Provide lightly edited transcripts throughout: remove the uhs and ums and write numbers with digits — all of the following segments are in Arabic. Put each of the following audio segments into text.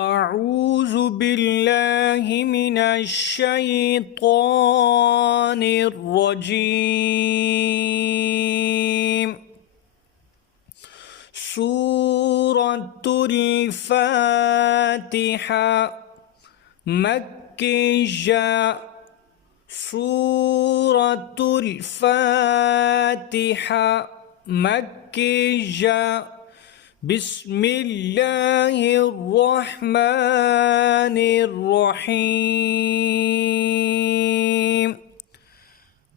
أعوذ بالله من الشيطان الرجيم. سورة الفاتحة مكية. سورة الفاتحة مكية. بسم الله الرحمن الرحيم.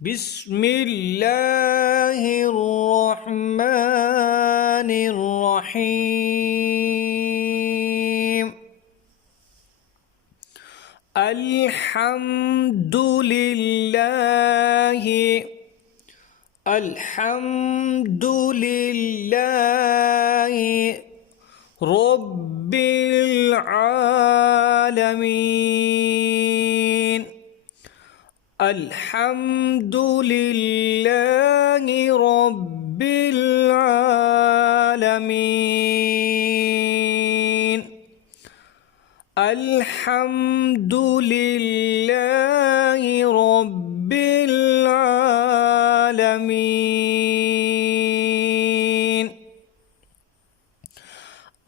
بسم الله الرحمن الرحيم. الحمد لله. الحمد لله رب العالمين. الحمد لله رب العالمين. الحمد لله رب العالمين.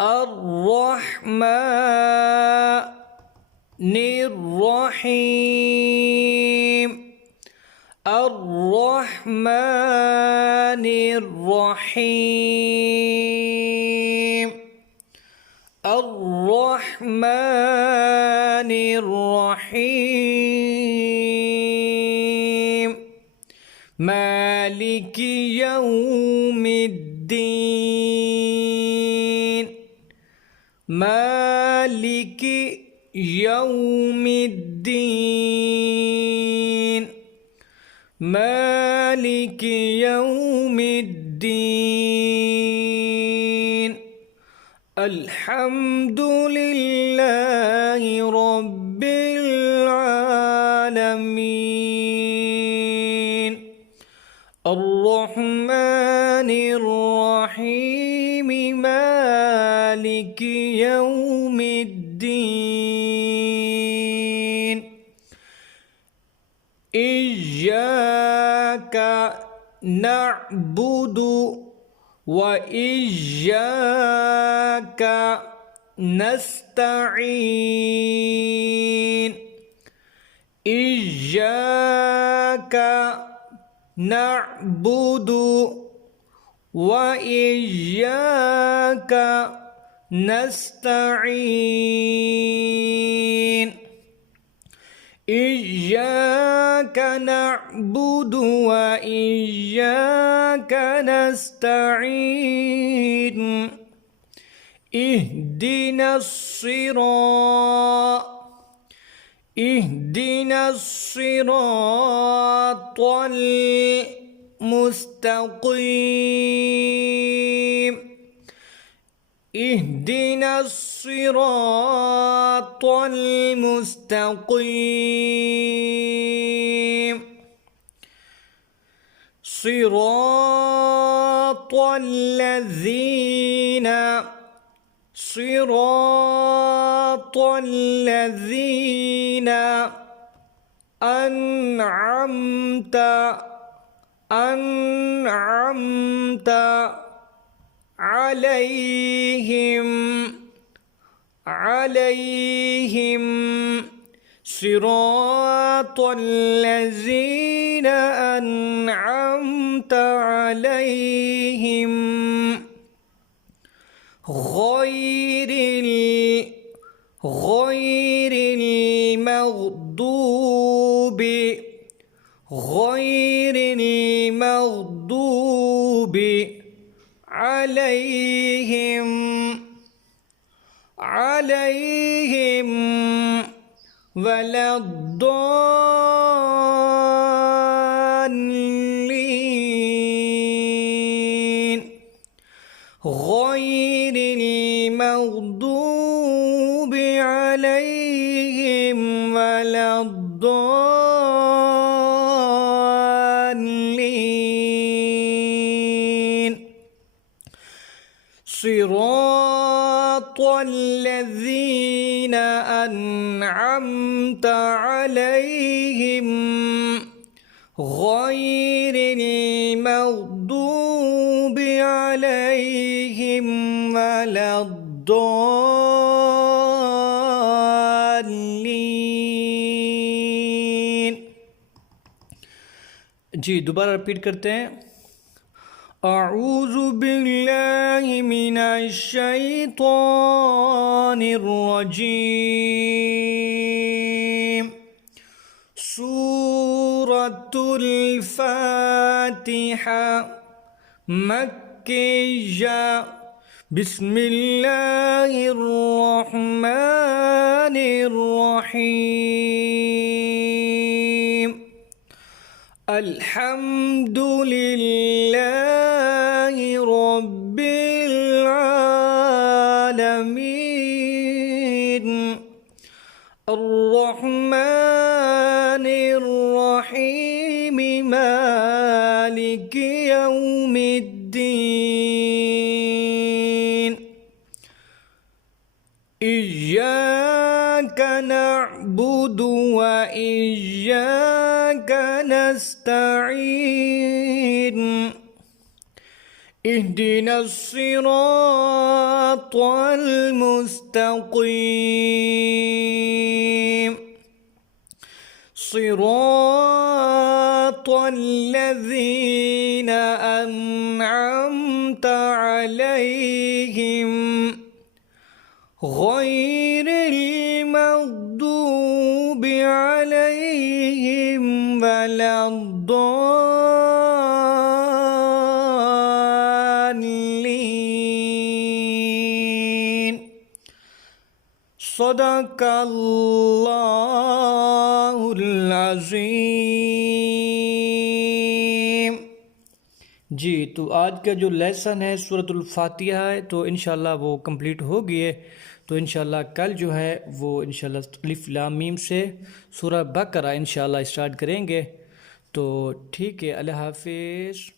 الرحمن الرحيم. الرحمن الرحيم. الرحمن الرحيم. مالك يوم الدين. مالك يوم الدين. مالك يوم الدين. الحمد لله رب العالمين. الرحمن الرحيم. مالك يوم الدين. إياك نعبد وإياك نستعين. إياك نعبد وإياك نستعين. إياك نعبد وإياك نستعين. اهدنا الصراط. اهدنا الصراط المستقيم. اهدنا الصراط المستقيم. صراط الذين. صراط الذين أنعمت. أنعمت عليهم. عليهم. صراط الذين أنعمت عليهم غير المغضوب. غير المغضوب عليهم. عليهم ولا الضالين. غير المغضوب عليهم ولا الضالين. صراط صراط الذين أنعمت عليهم غير المغضوب عليهم ولا الضالين। जी दोबारा रिपीट करते हैं। अऊज़ु बिल्लाहि मिनश्शैतानिर्रजीम। सूरतुल फातिहा मक्किय्या। बिस्मिल्लाहिर्रहमानिर्रहीम। अल्हम्दुलिल्लाहि रब्बिल आलमीन। अर्रहमानिर रहीम मालिकि यौमिद्दीन। इय्याका नअबुदु व इय्याका नस्तईन। इहदिनस सिरातल मुस्तकीम। सिरातल लज़ीना अन्अमत अलैहिम गैरिल मग़दूबि अलैहिम वलद्दाल्लीन। सदक़ल्लाहुल अज़ीम। जी तो आज का जो लेसन है सूरतुल फातिहा है, तो इंशाल्लाह वो कंप्लीट हो गई है। तो इंशाल्लाह कल जो है वो इंशाल्लाह अलिफ लाम मीम से सूरह बकरा इंशाल्लाह स्टार्ट करेंगे। तो ठीक है, अल्लाह हाफिज़।